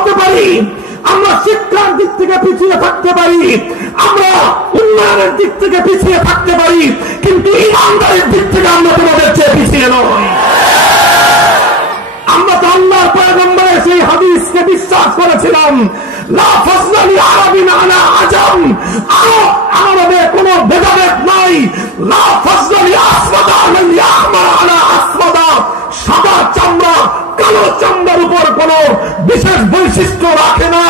হতে পারি, আমরা শিক্ষার দিক থেকে পিছিয়ে থাকতে পারি, আমরা উন্নয়নের দিক থেকে পিছিয়ে থাকতে পারি, কিন্তু ইমানদারির দিক থেকে আমরা তোমাদের চেয়ে পিছিয়ে নই। আমরা তো আল্লাহর পয়গম্বরের সেই হাদিসকে বিশ্বাস করেছিলাম, লা ফাজলা লি আরাবিন আলা আজম, আরবে কোনো ভেদাভেদ নাই। লা ফাজলা লি আসওয়াদা আলা আহমার আলা আসওয়াদা, সাদা চামড়া কালো চামড়ার উপর কোন বিশেষ বৈশিষ্ট্য রাখে না।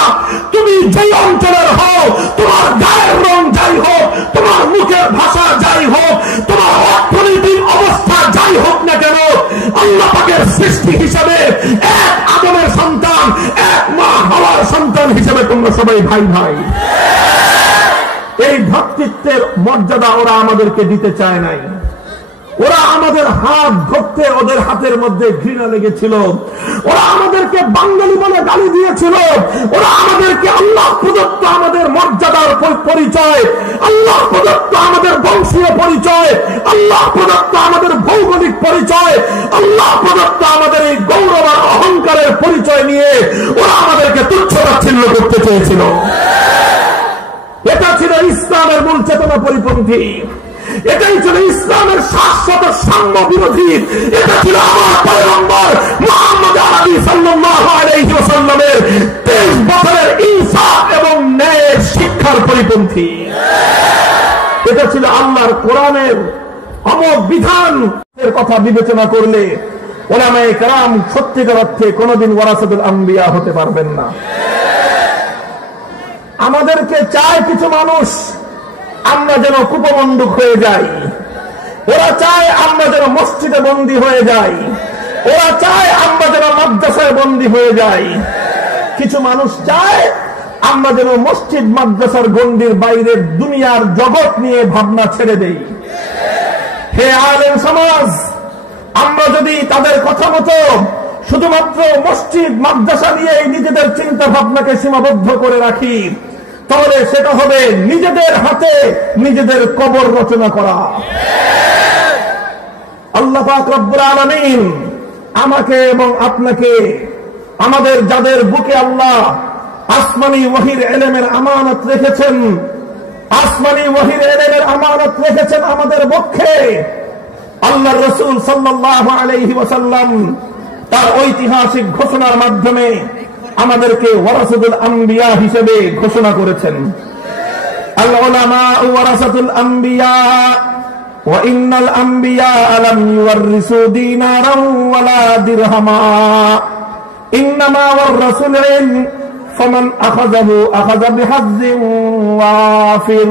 তুমি যেই অঞ্চলের হও, তোমার গায়ের রং যাই হোক, তোমার মুখের ভাষা যাই হোক, তোমার অর্থনৈতিক অবস্থা যাই হোক না কেন, আল্লাহ পাকের সৃষ্টি হিসেবে এক আদমের সন্তান, এক মা হাওয়ার সন্তান হিসেবে তোমরা সবাই ভাই ভাই। এই ভ্রাতৃত্বের মর্যাদা ওরা আমাদেরকে দিতে চায় নাই। ওরা আমাদের হাত ধরতে ওদের হাতের মধ্যে ঘৃণা লেগেছিল। ওরা আমাদেরকে বাঙালি বলে গালি দিয়েছিল। ওরা আমাদেরকে আল্লাহ প্রদত্ত আমাদের মর্যাদার পরিচয়, আল্লাহ প্রদত্ত আমাদের বংশীয় পরিচয়, আল্লাহ প্রদত্ত আমাদের ভৌগোলিক পরিচয়, আল্লাহ প্রদত্ত আমাদের এই গৌরব আর অহংকারের পরিচয় নিয়ে ওরা আমাদেরকে তুচ্ছ-তাচ্ছিল্য করতে চেয়েছিল। এটা ছিল ইসলামের মূল চেতনা পরিপন্থী। এটাই ছিল ইসলামের শাশ্বত সাম্য বিরোধী। এটা ছিল আমার পয়গম্বর মুহাম্মদ আরবি সাল্লাল্লাহু আলাইহি ওয়াসাল্লামের 23 বছরের ইনসাফ এবং ন্যায়ের শিক্ষার পরিপন্থী। এটা ছিল আল্লাহর কোরআনের অমোঘ বিধান। এর কথা বিবেচনা করলে উলামায়ে কেরাম সত্যিকার অর্থে কোনদিন ওয়ারাসাতুল আম্বিয়া হতে পারবেন না। আমাদেরকে চায় কিছু মানুষ আমরা যেন কুপমণ্ডুক হয়ে যাই, ওরা চায় আমরা যেন মসজিদে বন্দী হয়ে যাই, ওরা চায় আমরা যেন মাদ্রাসায় বন্দী হয়ে যাই। কিছু মানুষ চায় আমরা যেন মসজিদ মাদ্রাসার গণ্ডির বাইরে দুনিয়ার জগৎ নিয়ে ভাবনা ছেড়ে দেই। হে আলেম সমাজ, আমরা যদি তাদের কথা মতো শুধুমাত্র মসজিদ মাদ্রাসা নিয়ে নিজেদের চিন্তা ভাবনাকে সীমাবদ্ধ করে রাখি, তাহলে সেটা হবে নিজেদের হাতে নিজেদের কবর রচনা করা। আল্লাহ পাক রব্বুল আলামিন আমাকে এবং আপনাকে, আমাদের যাদের বুকে আল্লাহ আসমানি ওহীর ইলমের আমানত রেখেছেন, আসমানি ওহীর ইলমের আমানত রেখেছেন আমাদের পক্ষে, আল্লাহর রাসূল সাল্লাল্লাহু আলাইহি ওয়াসাল্লাম তার ঐতিহাসিক ঘোষণার মাধ্যমে আমাদেরকে ওয়ারাসাতুল আম্বিয়া হিসেবে ঘোষণা করেছেন। আল উলামা ওয়ারাসাতুল আম্বিয়া ওয়া ইন্নাল আম্বিয়া লাম ইউওয়ারিসু দিনারান ওয়ালা দিরহামা ইন্নামা ওয়ারাসুল ইলম ফামান আখাযাহু আখাযা বিহাজ্জিন ওয়াফির।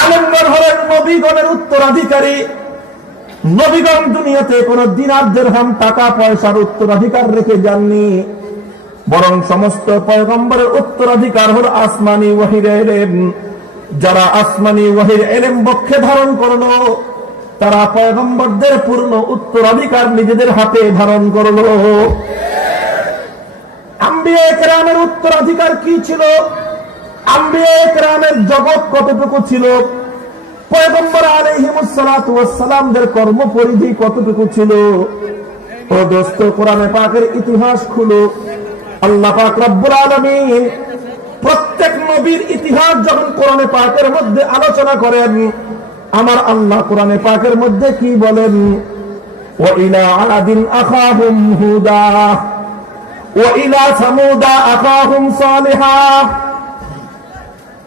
আলেমগণ হলেন নবীগণের উত্তরাধিকারী। নবীগণ দুনিয়াতে কোন দিনার দিরহাম টাকা পয়সার উত্তরাধিকার রেখে যাননি, বরং সমস্ত পয়গম্বরের উত্তরাধিকার হল আসমানি ওহীর ইলম। যারা আসমানি ওহীর ইলম বক্ষে ধারণ করলো, তারা পয়গম্বরদের পূর্ণ উত্তরাধিকার নিজেদের হাতে ধারণ করলো। আম্বিয়া কেরামের উত্তরাধিকার কি ছিল? আম্বিয়া কেরামের জগৎ কতটুকু ছিল? পয়গম্বর আলাইহিমুস সালাতু ওয়াস সালামদের কর্মপরিধি কতটুকু ছিল? ও দোস্ত, কোরআনে পাকের ইতিহাস খুলো। আল্লাহ পাক রব্বুল আলামিন প্রত্যেক নবীর ইতিহাস যখন কোরআনে পাকের মধ্যে আলোচনা করেন, আমার আল্লাহ কোরআনে পাকের মধ্যে কি বলেন? ওয়া ইলা আদিন আখাহুম হুদা ওয়া ইলা সামুদা আখাহুম সালিহা।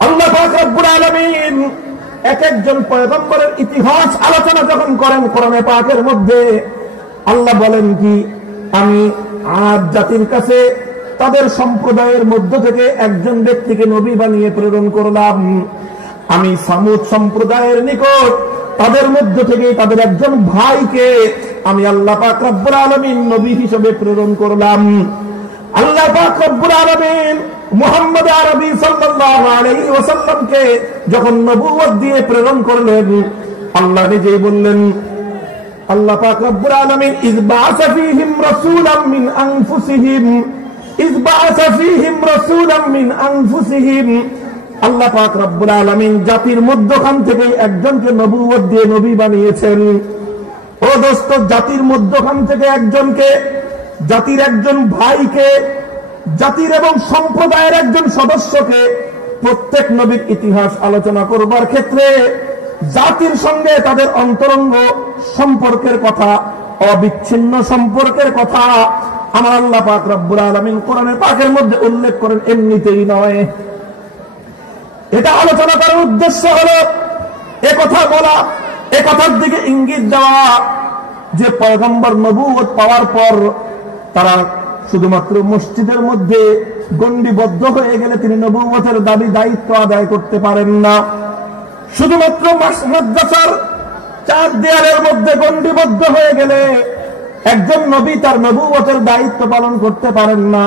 আল্লাহ পাক রব্বুল আলামিন এক একজন পয়গম্বরের ইতিহাস আলোচনা যখন করেন কোরআনে পাকের মধ্যে, আল্লাহ বলেন কি, আমি আদ জাতির কাছে তাদের সম্প্রদায়ের মধ্য থেকে একজন ব্যক্তিকে নবী বানিয়ে প্রেরণ করলাম। আমি সামুদ সম্প্রদায়ের নিকট তাদের মধ্য থেকে তাদের একজন ভাইকে আমি আল্লাহ পাক রব্বুল আলামিন নবী হিসেবে প্রেরণ করলাম। আল্লাহ পাক রব্বুল আলামিন মুহাম্মদ আরবি সাল্লাল্লাহু আলাইহি ওয়াসাল্লামকে যখন নবুয়ত দিয়ে প্রেরণ করলেন, আল্লাহ নিজেই বললেন, আল্লাহ পাক রব্বুল আলামিন ইয বাআসা ফীহিম রাসূলাম মিন আনফুসিহিম ইয বাআসা ফীহিম রাসূলাম মিন আনফুসিহিম। আল্লাহ পাক রব্বুল আলামিন জাতির মধ্যখান থেকে একজনকে নবুয়ত দিয়ে নবী বানিয়েছেন। ও দোস্ত, জাতির মধ্যখান থেকে একজনকে জাতির একজন ভাইকে, জাতির এবং সম্প্রদায়ের একজন সদস্যকে প্রত্যেক নবীর ইতিহাস আলোচনা করবার ক্ষেত্রে জাতির সঙ্গে তাদের অন্তরঙ্গ সম্পর্কের কথা, অবিচ্ছিন্ন সম্পর্কের কথা আমার আল্লাহ পাক রব্বুল আলামিন কোরআনে পাকের মধ্যে উল্লেখ করেন, এমনিতেই নয়। এটা আলোচনা করার উদ্দেশ্য হলো একথা বলা, একথার দিকে ইঙ্গিত দেওয়া যে পয়গম্বর নবুয়ত পাওয়ার পর তারা শুধুমাত্র মসজিদের মধ্যে গণ্ডিবদ্ধ হয়ে গেলে তিনি নবুয়তের দাবি দায়িত্ব আদায় করতে পারেন না। শুধুমাত্র মাদ্রাসার চার দেয়ালের মধ্যে গণ্ডিবদ্ধ হয়ে গেলে একজন নবী তার নবুয়তের দায়িত্ব পালন করতে পারেন না।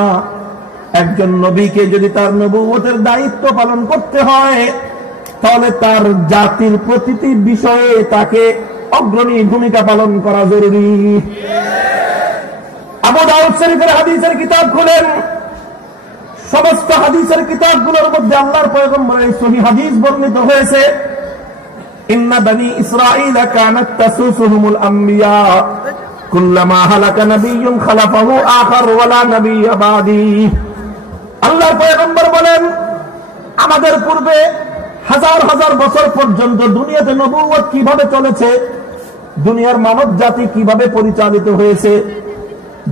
একজন নবীকে যদি তার নবুয়তের দায়িত্ব পালন করতে হয় তাহলে তার জাতির প্রতিটি বিষয়ে তাকে অগ্রণী ভূমিকা পালন করা জরুরি। আবু দাউদ শরীফের হাদিসের কিতাব খুলেন, সমস্ত হাদিসের কিতাবগুলোর মধ্যে আল্লাহর পয়গম্বরের সহিহ হাদিস বর্ণিত হয়েছে, ইন্না বনি ইসরাঈল কানাত তাসুসুহুমুল আম্বিয়া কুল্লামা হালাকা নাবিয়্যুন খালাফাহু আখার ওয়ালা নাবিয়্য বাদি। আল্লাহর পয়গম্বর বলেন, আমাদের পূর্বে হাজার হাজার বছর পর্যন্ত দুনিয়াতে নবুয়ত কিভাবে চলেছে, দুনিয়ার মানব জাতি কিভাবে পরিচালিত হয়েছে,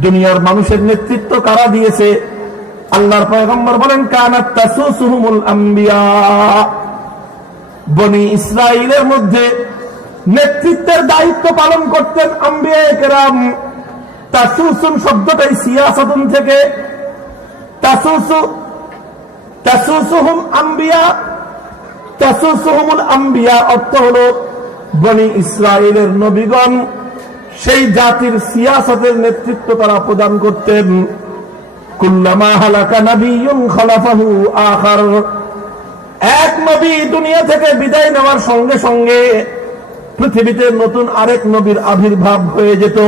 দুনিয়ার মানুষের নেতৃত্ব কারা দিয়েছে। আল্লাহর পয়গম্বর বলেন, কানাত তাসুসুহুমুল আম্বিয়া, বনি ইসরাইলের মধ্যে নেতৃত্বের দায়িত্ব পালন করতেন আম্বিয়ায়ে কেরাম। তাসুসুন শব্দটাই সিয়াসাতুন থেকে, তাসুসুহুম আম্বিয়া, তাসুসুহুমুল আম্বিয়া অর্থ হলো বনি ইসরাইলের নবীগণ সেই জাতির সিয়াসতের নেতৃত্ব তারা প্রদান করতেন। কুল্লামা হালাকা নাবিয়্যুন খালাফাহু আখার, এক নবী দুনিয়া থেকে বিদায় নেওয়ার সঙ্গে সঙ্গে পৃথিবীতে নতুন আরেক নবীর আবির্ভাব হয়ে যেত।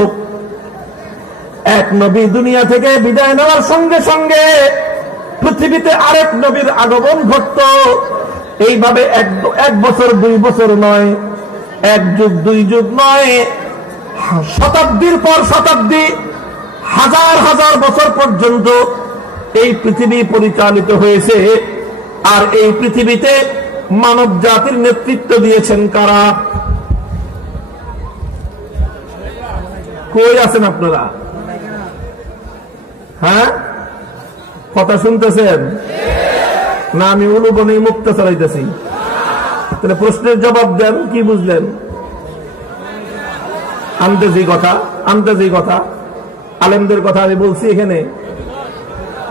এক নবী দুনিয়া থেকে বিদায় নেওয়ার সঙ্গে সঙ্গে পৃথিবীতে আরেক নবীর আগমন ঘটত। এইভাবে এক বছর দুই বছর নয়, এক যুগ দুই যুগ নয়, শতাব্দীর পর শতাব্দী, হাজার হাজার বছর পর্যন্ত এই পৃথিবী পরিচালিত হয়েছে। আর এই পৃথিবীতে মানব জাতির নেতৃত্ব দিয়েছেন কারা? কই আছেন আপনারা? হ্যাঁ, কথা শুনতেছেন না? আমি উলুবনে মুক্ত চালাইতেছি। তাহলে প্রশ্নের জবাব দেন, কি বুঝলেন? আনতেছি কথা আলেমদের কথা আমি বলছি। এখানে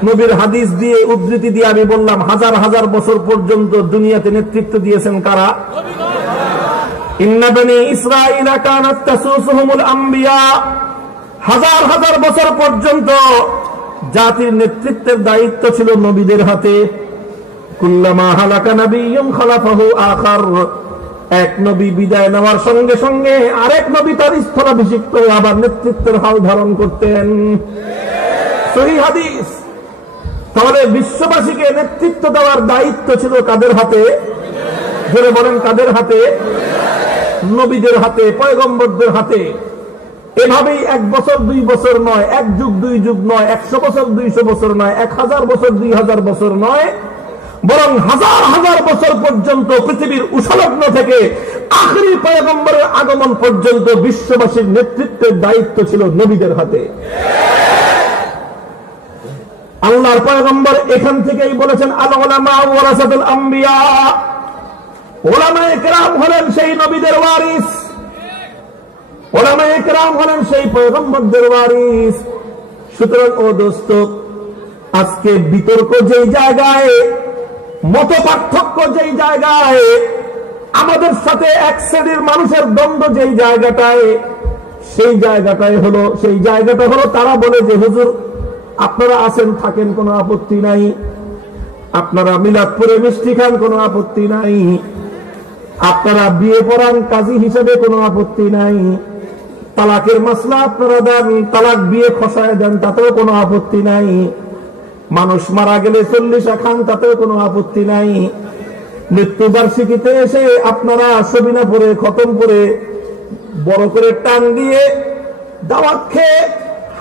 নবীর হাদিস দিয়ে উদ্ধৃতি দিয়ে আমি বললাম হাজার হাজার বছর পর্যন্ত দুনিয়াতে নেতৃত্ব দিয়েছেন কারা? ইন্না বনি ইসরাঈল কানাত তাসুসুহুমুল আম্বিয়া, হাজার হাজার বছর পর্যন্ত জাতির নেতৃত্বের দায়িত্ব ছিল নবীদের হাতে। কুল্লামা হালাকা নাবিয়্যুন খালাফাহু আখার, এক নবী বিদায় নেওয়ার সঙ্গে সঙ্গে আরেক নবী তার স্থলাভিষিক্ত হয়ে আবার নেতৃত্বের হাল ধারণ করতেন। সহিহ হাদিস। তাহলে বিশ্ববাসীকে নেতৃত্ব দেওয়ার দায়িত্ব ছিল কাদের হাতে? জোরে বলেন, কাদের হাতে? নবীদের হাতে, পয়গম্বরদের হাতে। এভাবেই এক বছর দুই বছর নয়, এক যুগ দুই যুগ নয়, 100 বছর 200 বছর নয়, 1000 বছর 2000 বছর নয়, বরং হাজার হাজার বছর পর্যন্ত পৃথিবীর উষলগ্ন থেকে আখেরি পয়গম্বরের আগমন পর্যন্ত বিশ্ববাসীর নেতৃত্বের দায়িত্ব ছিল নবীদের হাতে। আল্লাহর পয়গম্বর এখান থেকেই বলেছেন, আল উলামা ওয়ারাসাতুল আম্বিয়া, উলামায়ে কেরাম হলেন সেই নবীদের ওয়ারিস, উলামায়ে কেরাম হলেন সেই পয়গম্বরদের ওয়ারিস। সুতরাং ও দোস্ত, আজকে বিতর্ক যেই জায়গায়, মত পার্থক্য যেই জায়গায়, আমাদের সাথে এক শ্রেণীর মানুষের দ্বন্দ্ব যেই জায়গাটায়, সেই জায়গাটা হলো তারা বলে যে হুজুর আপনারা আছেন থাকেন কোনো আপত্তি নাই, আপনারা মিলাদপুরে মিষ্টি খান কোনো আপত্তি নাই, আপনারা বিয়ে পড়ান কাজী হিসেবে কোনো আপত্তি নাই, তালাকের মাসলা আপনারা দেন, তালাক বিয়ে খসায় দেন, তাতেও কোনো আপত্তি নাই, মানুষ মারা গেলে 40 খান, তাতেও কোনো আপত্তি নাই, মৃত্যুবার্ষিকীতে এসে আপনারা সবিনা পরে খতম করে বড় করে টান দিয়ে দাওয়াত খেয়ে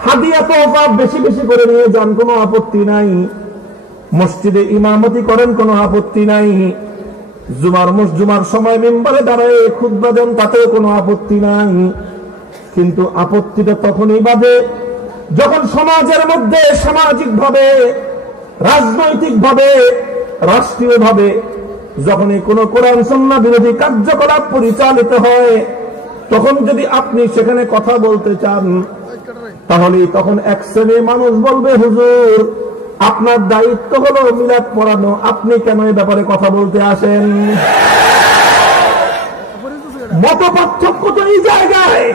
হাদিয়া তোফা বেশি বেশি করে নিয়ে যান, কোনো আপত্তি নাই। মসজিদে ইমামতি করেন, কোনো আপত্তি নাই। জুমার সময় মিম্বারে দাঁড়ায় খুতবা দেন, তাতেও কোনো আপত্তি নাই। কিন্তু আপত্তিটা তখনই বাদে যখন সমাজের মধ্যে সামাজিক ভাবে, রাজনৈতিক ভাবে, রাষ্ট্রীয় ভাবে যখনই কোন কোরআন সুন্নাহ বিরোধী কার্যকলাপ পরিচালিত হয়, তখন যদি আপনি সেখানে কথা বলতে চান, তাহলে তখন এক শ্রেণীর মানুষ বলবে, হুজুর আপনার দায়িত্ব হলো মিলাদ পড়ানো, আপনি কেন এই ব্যাপারে কথা বলতে আসেন? মত পার্থক্য তো এই জায়গায়।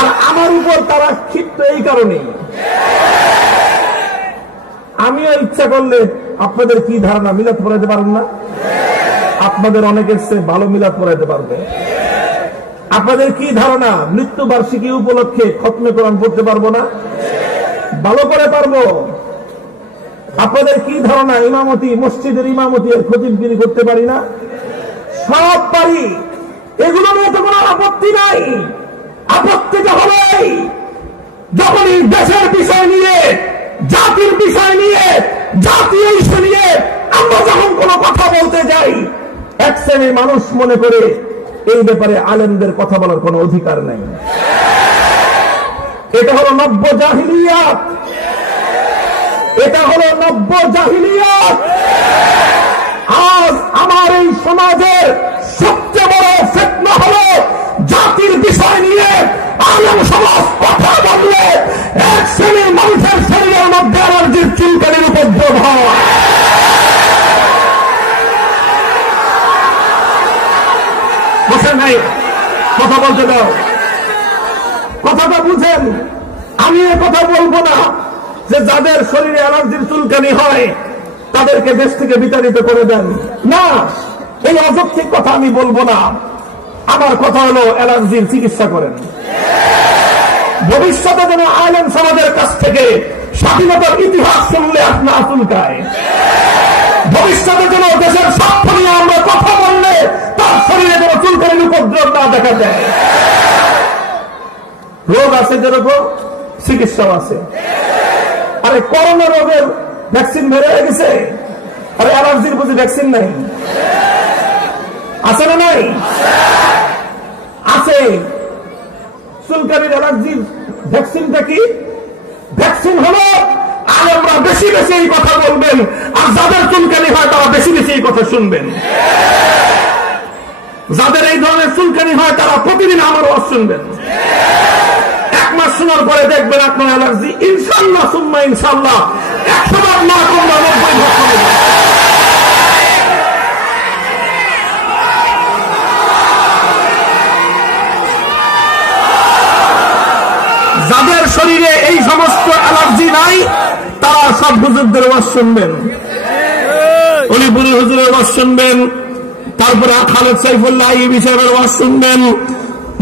আর আমার উপর তারা ক্ষিপ্ত এই কারণে। আমিও ইচ্ছা করলে, আপনাদের কি ধারণা মিলাদ পড়াইতে পারেন না? আপনাদের অনেকের চেয়ে ভালো মিলাদ পড়াইতে পারবে। আপনাদের কি ধারণা মৃত্যুবার্ষিকী উপলক্ষে খতমে কোরআন পড়তে পারবো না? ভালো করে পারবো। আপনাদের কি ধারণা ইমামতি, মসজিদের ইমামতি এর খতিবগিরি করতে পারি না? সব পারি। এগুলো নিয়ে তো কোনো আপত্তি নাই। আপত্তিটা হবে যখনই দেশের বিষয় নিয়ে, জাতির বিষয় নিয়ে, জাতীয় ইস্যু নিয়ে আমরা যখন কোনো কথা বলতে যাই, এক শ্রেণীর মানুষ মনে করে এই ব্যাপারে আলেমদের কথা বলার কোনো অধিকার নাই। এটা হলো নব্য জাহিলিয়াত। এটা হলো নব্য জাহিলিয়াত। আজ আমার এই সমাজের সবচেয়ে বড় ফিতনা হলো জাতির বিষয় নিয়ে আলেম সমাজ কথা বললে এক শ্রেণীর মানুষের শরীরের মধ্যে অ্যালার্জির চুলকানির উপদ্রব হয়। বুঝেন নাই? কথা বলতে দাও, কথাটা বুঝেন। আমি এ কথা বলবো না যে যাদের শরীরে অ্যালার্জির চুলকানি হয় তাদেরকে দেশ থেকে বিতাড়িত করে দেন, না, এই অযৌক্তিক কথা আমি বলবো না। আমার কথা হলো অ্যালার্জির চিকিৎসা করেন। ভবিষ্যতে যেন আলেম সমাজের কাছ থেকে স্বাধীনতার ইতিহাস শুনলে আপনার চুলকায়। ভবিষ্যতে যেন দেশের স্বার্থ নিয়ে আমরা কথা বললে তার শরীরে যেন চুলকানির উপদ্রব না দেখা যায়। রোগ আছে যেরকম চিকিৎসাও আছে। আরে করোনা রোগের ভ্যাকসিন বের হয়ে গেছে, আরে অ্যালার্জির বুঝি ভ্যাকসিন নাই? আছে না নাই? আছে। চুলকানির অ্যালার্জির ভ্যাকসিনটা কি? ভ্যাকসিন হলো আলেমরা বেশি বেশি এই কথা বলবেন, আর যাদের চুলকানি হয় তারা বেশি বেশি এই কথা শুনবেন। যাদের এই ধরনের চুলকানি হয় তারা প্রতিদিন আমার ওয়াজ শুনবেন। এক মাস শোনার পরে দেখবেন আপনার অ্যালার্জি ইনশাল্লাহ সুম্মা ইনশাল্লাহ 100 ভাগ না কমলে 90 ভাগ কমে যাবে। যাদের শরীরে এই সমস্ত অ্যালার্জি নাই তারা সব হুজুরদের ওয়াজ শুনবেন, অলিপুরি হুজুরের ওয়াজ শুনবেন, তারপরে খালেদ সাইফুল্লাহ আইয়ুবী সাহেবের ওয়াজ শুনবেন,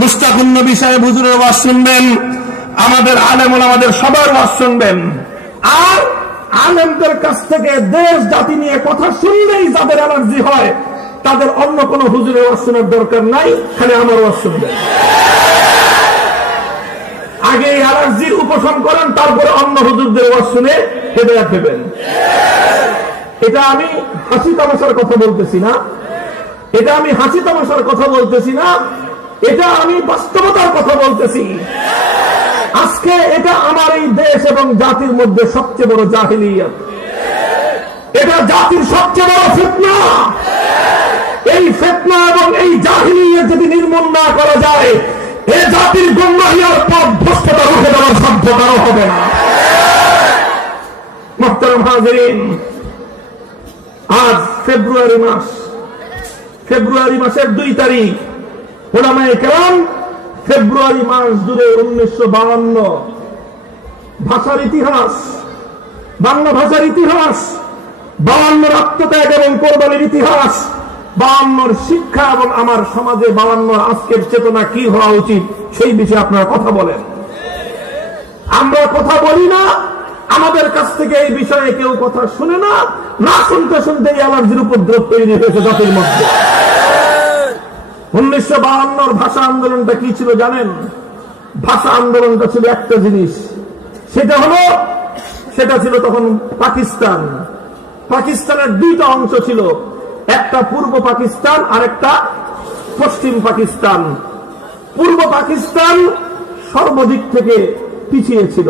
মুস্তাকুন নবী সাহেব হুজুরের ওয়াজ শুনবেন, আমাদের আলেম ওলামাদের সবার ওয়াজ শুনবেন। আর আলেমদের কাছ থেকে দেশ জাতি নিয়ে কথা শুনলেই যাদের অ্যালার্জি হয় তাদের অন্য কোন হুজুরের ওয়াজ শোনার দরকার নাই, খালি আমার ওয়াজ শুনবেন। আগে এই অ্যালার্জির উপশম করেন, তারপরে অন্য হুজুরদের ওয়াজ শুনে হেদায়েত পেবেন। এটা আমি হাসি তামাশার কথা বলতেছি না, এটা আমি হাসি তামাশার কথা বলতেছি না, এটা আমি বাস্তবতার কথা বলতেছি। আজকে এটা আমার এই দেশ এবং জাতির মধ্যে সবচেয়ে বড় জাহিলিয়াত। এটা জাতির সবচেয়ে বড় ফিতনা। এই ফিতনা এবং এই জাহিলিয়াত যদি নির্মূল না করা যায়, এ জাতির গুমরাহিয়ার পথ ভ্রষ্টতা রুখে দেওয়ার সাধ্য কারো হবে না। মুহতারাম হাজিরিন, আজ ফেব্রুয়ারি মাসের 2 তারিখ উলামায়ে কেরাম ফেব্রুয়ারি মাস জুড়ে 1952 ভাষার ইতিহাস, বাংলা ভাষার ইতিহাস, 52 আত্মত্যাগ এবং কোরবানির ইতিহাস, 52 শিক্ষা এবং আমার সমাজে 52 আজকের চেতনা কি হওয়া উচিত সেই বিষয়ে আপনারা কথা বলেন। আমরা কথা বলি না, আমাদের কাছ থেকে এই বিষয়ে কেউ কথা শুনে না, না শুনতে শুনতে এই অ্যালার্জির উপদ্রব তৈরি হয়েছে জাতির মধ্যে। 1952 ভাষা আন্দোলনটা কি ছিল জানেন? ভাষা আন্দোলনটা ছিল একটা জিনিস, সেটা ছিল তখন পাকিস্তান। পাকিস্তানের দুইটা অংশ ছিল, একটা পূর্ব পাকিস্তান আর একটা পশ্চিম পাকিস্তান। পূর্ব পাকিস্তান সর্বদিক থেকে পিছিয়ে ছিল,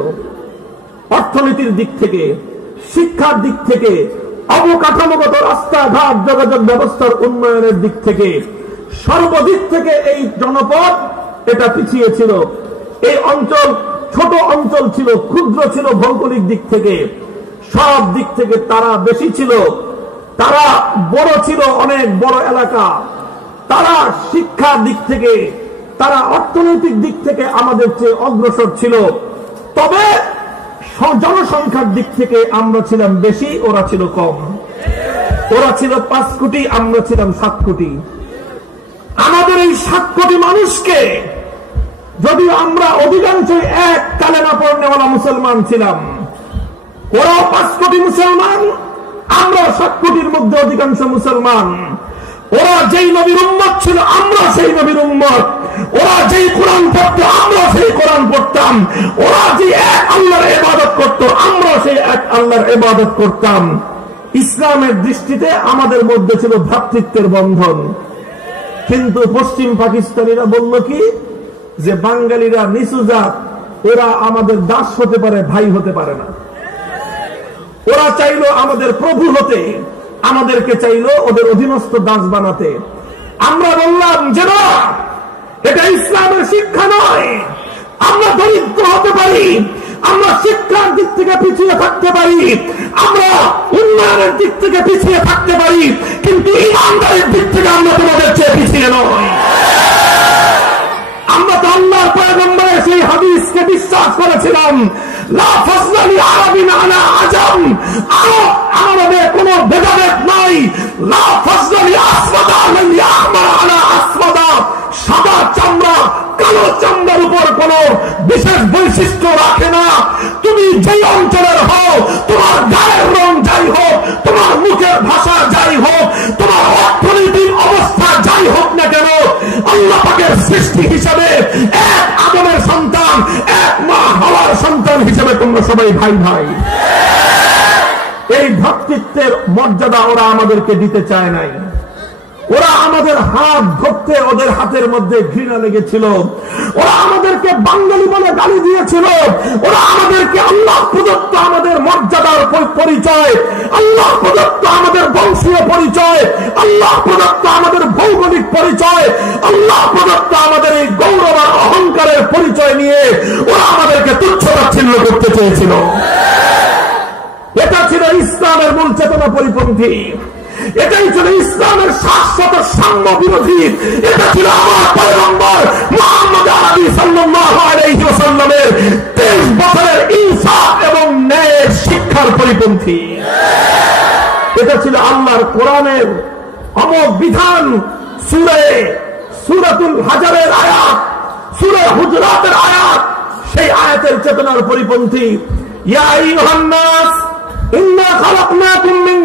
অর্থনীতির দিক থেকে, শিক্ষার দিক থেকে, অবকাঠামোগত রাস্তাঘাট যোগাযোগ ব্যবস্থার উন্নয়নের দিক থেকে, সর্বদিক থেকে এই জনপদ এটা পিছিয়ে ছিল। এই অঞ্চল ছোট অঞ্চল ছিল, ক্ষুদ্র ছিল ভৌগোলিক দিক থেকে, সব দিক থেকে তারা বেশি ছিল, তারা বড় ছিল, অনেক বড় এলাকা, তারা শিক্ষার দিক থেকে, তারা অর্থনৈতিক দিক থেকে আমাদের চেয়ে অগ্রসর ছিল। তবে জনসংখ্যার দিক থেকে আমরা ছিলাম বেশি, ওরা ছিল কম। ওরা ছিল 5 কোটি, আমরা ছিলাম 7 কোটি। আমাদের এই 7 কোটি মানুষকে, যদিও আমরা অধিকাংশই এক কালেমা পড়নেওয়ালা মুসলমান ছিলাম, ওরাও 5 কোটি মুসলমান, আমরা 7 কোটির মধ্যে অধিকাংশ মুসলমান। ওরা যেই নবীর উম্মত ছিল, আমরা সেই নবীর উম্মত। ওরা যেই কোরআন পড়তো, আমরা সেই কোরআন পড়তাম। ওরা যে এক আল্লাহর ইবাদত করত, আমরা সেই এক আল্লাহর ইবাদত করতাম। ইসলামের দৃষ্টিতে আমাদের মধ্যে ছিল ভ্রাতৃত্বের বন্ধন। কিন্তু পশ্চিম পাকিস্তানিরা বলল কি, যে বাঙালিরা নিচু জাত, এরা আমাদের দাস হতে পারে, ভাই হতে পারে না। ওরা চাইলো আমাদের প্রভু হতে, আমাদেরকে চাইলো ওদের অধীনস্থ দাস বানাতে। আমরা বললাম যে না, এটা ইসলামের শিক্ষা নয়। আমরা দরিদ্র হতে পারি, আমরা শিক্ষার দিক থেকে পিছিয়ে থাকতে পারি, আমরা উন্নয়নের দিক থেকে পিছিয়ে থাকতে পারি, কিন্তু ইমানদারির দিক থেকে আমরা তোমাদের চেয়ে পিছিয়ে নয়। আমরা তো আল্লাহর পয়গম্বরের সেই হাদিসকে বিশ্বাস করেছিলাম, লা ফাজলা লি আরাবিন আলা আজম, আরবে কোনো ভেদাভেদ নাই। লা ফাজলা লি আসওয়াদা লি আহমার আলা আসওয়াদা, সাদা চামড়া কালো চামড়ার উপর কোনো বিশেষ বৈশিষ্ট্য রাখে না। তুমি যেই অঞ্চলের হও, তোমার গায়ের রং যাই হোক, তোমার মুখের ভাষা যাই হোক, তোমার অর্থনৈতিক অবস্থা যাই হোক না কেন, আল্লাহ পাকের সৃষ্টি হিসাবে এক আদমের সন্তান, এক মা হাওয়ার সন্তান হিসেবে তোমরা সবাই ভাই ভাই। এই ভ্রাতৃত্বের মর্যাদা ওরা আমাদেরকে দিতে চায় নাই। ওরা আমাদের হাত ধরতে, ওদের হাতের মধ্যে ঘৃণা লেগেছিল। ওরা আমাদেরকে বাঙালি বলে গালি দিয়েছিল। ওরা আমাদেরকে আল্লাহ প্রদত্ত আমাদের মর্যাদার পরিচয়, আল্লাহ প্রদত্ত আমাদের বংশীয় পরিচয়, আল্লাহ প্রদত্ত আমাদের ভৌগোলিক পরিচয়, আল্লাহ প্রদত্ত আমাদের এই গৌরব আর অহংকারের পরিচয় নিয়ে ওরা আমাদেরকে তুচ্ছ-তাচ্ছিল্য করতে চেয়েছিল। এটা ছিল ইসলামের মূল চেতনা পরিপন্থী। এটাই ছিল ইসলামের শাশ্বত সাম্য বিরোধী। এটা ছিল আমার পয়গম্বর মুহাম্মদ আরবি সাল্লাল্লাহু আলাইহি ওয়াসাল্লামের 23 বছরের ইনসাফ এবং ন্যায়ের শিক্ষার পরিপন্থী। এটা ছিল আল্লাহর কোরআনের অমোঘ বিধান। সূরাতুল হাজারের আয়াত, সূরা হুজুরাতের আয়াত, সেই আয়াতের চেতনার পরিপন্থী। ইয়া আইয়ুহান নাস ইন্না খালাকনাকুম মিন